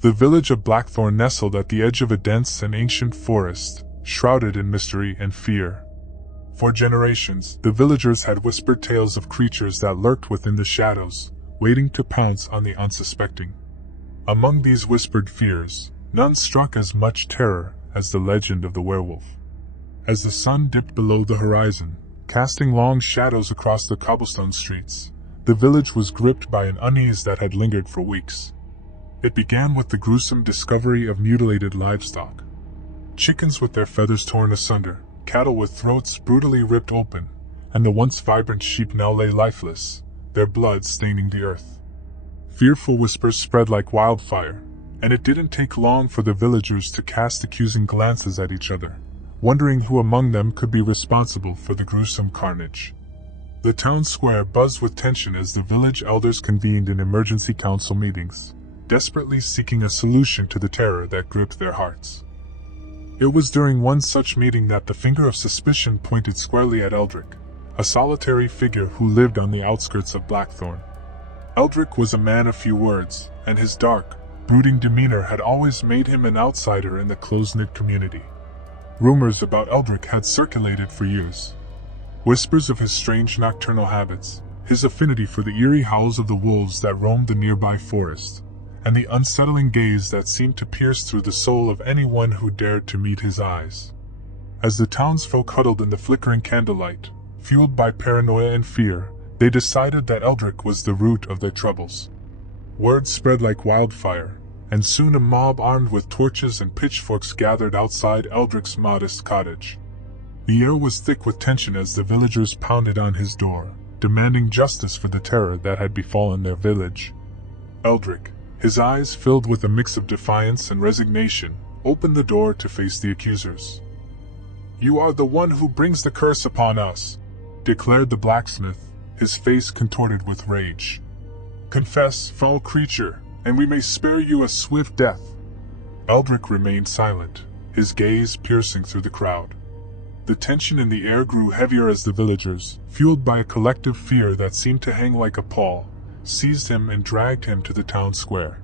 The village of Blackthorn nestled at the edge of a dense and ancient forest, shrouded in mystery and fear. For generations, the villagers had whispered tales of creatures that lurked within the shadows, waiting to pounce on the unsuspecting. Among these whispered fears, none struck as much terror as the legend of the werewolf. As the sun dipped below the horizon, casting long shadows across the cobblestone streets, the village was gripped by an unease that had lingered for weeks. It began with the gruesome discovery of mutilated livestock. Chickens with their feathers torn asunder, cattle with throats brutally ripped open, and the once vibrant sheep now lay lifeless, their blood staining the earth. Fearful whispers spread like wildfire, and it didn't take long for the villagers to cast accusing glances at each other, wondering who among them could be responsible for the gruesome carnage. The town square buzzed with tension as the village elders convened in emergency council meetings, desperately seeking a solution to the terror that gripped their hearts. It was during one such meeting that the finger of suspicion pointed squarely at Eldrick, a solitary figure who lived on the outskirts of Blackthorn. Eldrick was a man of few words, and his dark, brooding demeanor had always made him an outsider in the close-knit community. Rumors about Eldrick had circulated for years. Whispers of his strange nocturnal habits, his affinity for the eerie howls of the wolves that roamed the nearby forest, and the unsettling gaze that seemed to pierce through the soul of anyone who dared to meet his eyes. As the townsfolk huddled in the flickering candlelight, fueled by paranoia and fear, they decided that Eldrick was the root of their troubles. Word spread like wildfire, and soon a mob armed with torches and pitchforks gathered outside Eldrick's modest cottage. The air was thick with tension as the villagers pounded on his door, demanding justice for the terror that had befallen their village. Eldrick, his eyes filled with a mix of defiance and resignation, opened the door to face the accusers. "You are the one who brings the curse upon us," declared the blacksmith, his face contorted with rage. "Confess, foul creature, and we may spare you a swift death." Eldrick remained silent, his gaze piercing through the crowd. The tension in the air grew heavier as the villagers, fueled by a collective fear that seemed to hang like a pall, seized him and dragged him to the town square.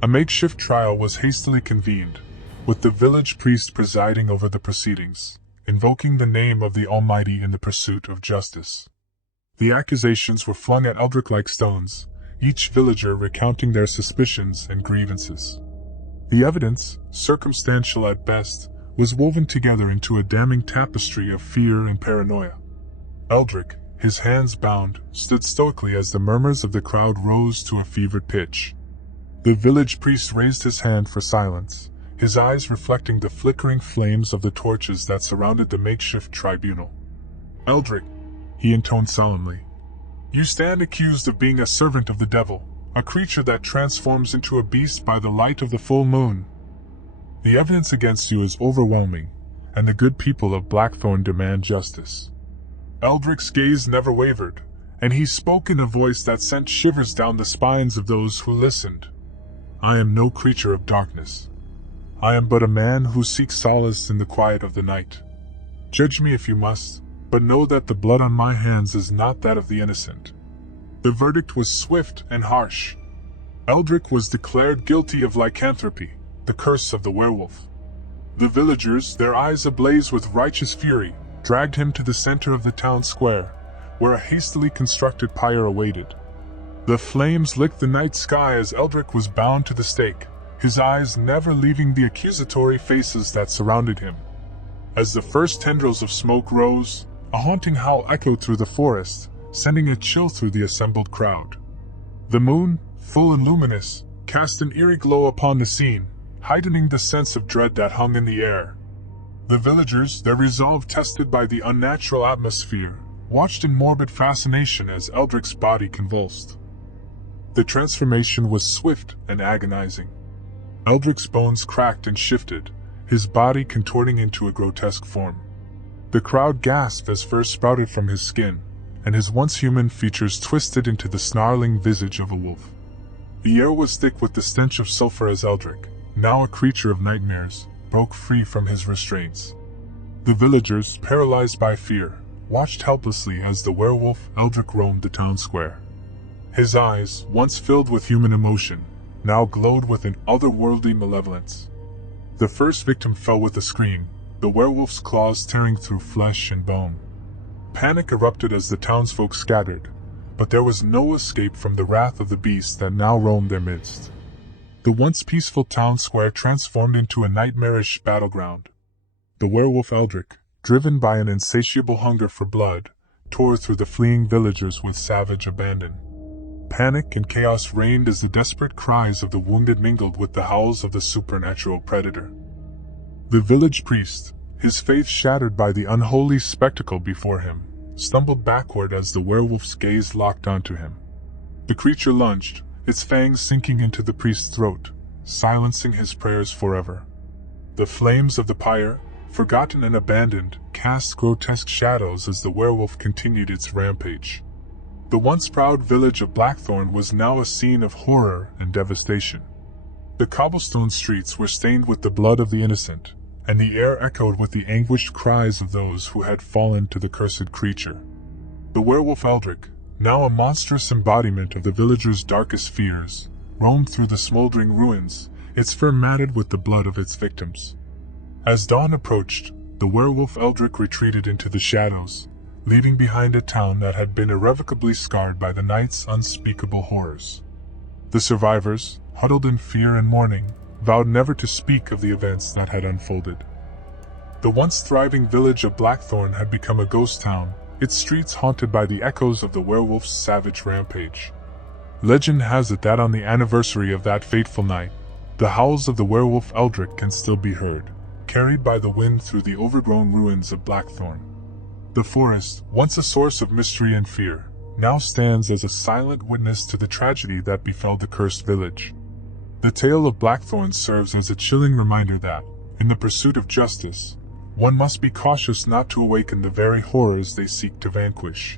A makeshift trial was hastily convened, with the village priest presiding over the proceedings, invoking the name of the Almighty in the pursuit of justice. The accusations were flung at Eldrick like stones, each villager recounting their suspicions and grievances. The evidence, circumstantial at best, was woven together into a damning tapestry of fear and paranoia. Eldrick, his hands bound, stood stoically as the murmurs of the crowd rose to a fevered pitch. The village priest raised his hand for silence, his eyes reflecting the flickering flames of the torches that surrounded the makeshift tribunal. "Eldrick," he intoned solemnly, "you stand accused of being a servant of the devil, a creature that transforms into a beast by the light of the full moon. The evidence against you is overwhelming, and the good people of Blackthorn demand justice." Eldrick's gaze never wavered, and he spoke in a voice that sent shivers down the spines of those who listened. "I am no creature of darkness. I am but a man who seeks solace in the quiet of the night. Judge me if you must, but know that the blood on my hands is not that of the innocent." The verdict was swift and harsh. Eldrick was declared guilty of lycanthropy, the curse of the werewolf. The villagers, their eyes ablaze with righteous fury, dragged him to the center of the town square, where a hastily constructed pyre awaited. The flames licked the night sky as Eldrick was bound to the stake, his eyes never leaving the accusatory faces that surrounded him. As the first tendrils of smoke rose, a haunting howl echoed through the forest, sending a chill through the assembled crowd. The moon, full and luminous, cast an eerie glow upon the scene, heightening the sense of dread that hung in the air. The villagers, their resolve tested by the unnatural atmosphere, watched in morbid fascination as Eldrick's body convulsed. The transformation was swift and agonizing. Eldrick's bones cracked and shifted, his body contorting into a grotesque form. The crowd gasped as fur sprouted from his skin, and his once human features twisted into the snarling visage of a wolf. The air was thick with the stench of sulfur as Eldrick, now a creature of nightmares, broke free from his restraints. The villagers, paralyzed by fear, watched helplessly as the werewolf Eldrick roamed the town square. His eyes, once filled with human emotion, now glowed with an otherworldly malevolence. The first victim fell with a scream, the werewolf's claws tearing through flesh and bone. Panic erupted as the townsfolk scattered, but there was no escape from the wrath of the beast that now roamed their midst. The once peaceful town square transformed into a nightmarish battleground. The werewolf Eldrick, driven by an insatiable hunger for blood, tore through the fleeing villagers with savage abandon. Panic and chaos reigned as the desperate cries of the wounded mingled with the howls of the supernatural predator. The village priest, his faith shattered by the unholy spectacle before him, stumbled backward as the werewolf's gaze locked onto him. The creature lunged, its fangs sinking into the priest's throat, silencing his prayers forever. The flames of the pyre, forgotten and abandoned, cast grotesque shadows as the werewolf continued its rampage. The once proud village of Blackthorn was now a scene of horror and devastation. The cobblestone streets were stained with the blood of the innocent, and the air echoed with the anguished cries of those who had fallen to the cursed creature. The werewolf Eldrick, now a monstrous embodiment of the villagers' darkest fears, roamed through the smoldering ruins, its fur matted with the blood of its victims. As dawn approached, the werewolf Eldrick retreated into the shadows, leaving behind a town that had been irrevocably scarred by the night's unspeakable horrors. The survivors, huddled in fear and mourning, vowed never to speak of the events that had unfolded. The once thriving village of Blackthorn had become a ghost town, its streets haunted by the echoes of the werewolf's savage rampage. Legend has it that on the anniversary of that fateful night, the howls of the werewolf Eldrick can still be heard, carried by the wind through the overgrown ruins of Blackthorn. The forest, once a source of mystery and fear, now stands as a silent witness to the tragedy that befell the cursed village. The tale of Blackthorn serves as a chilling reminder that, in the pursuit of justice, one must be cautious not to awaken the very horrors they seek to vanquish.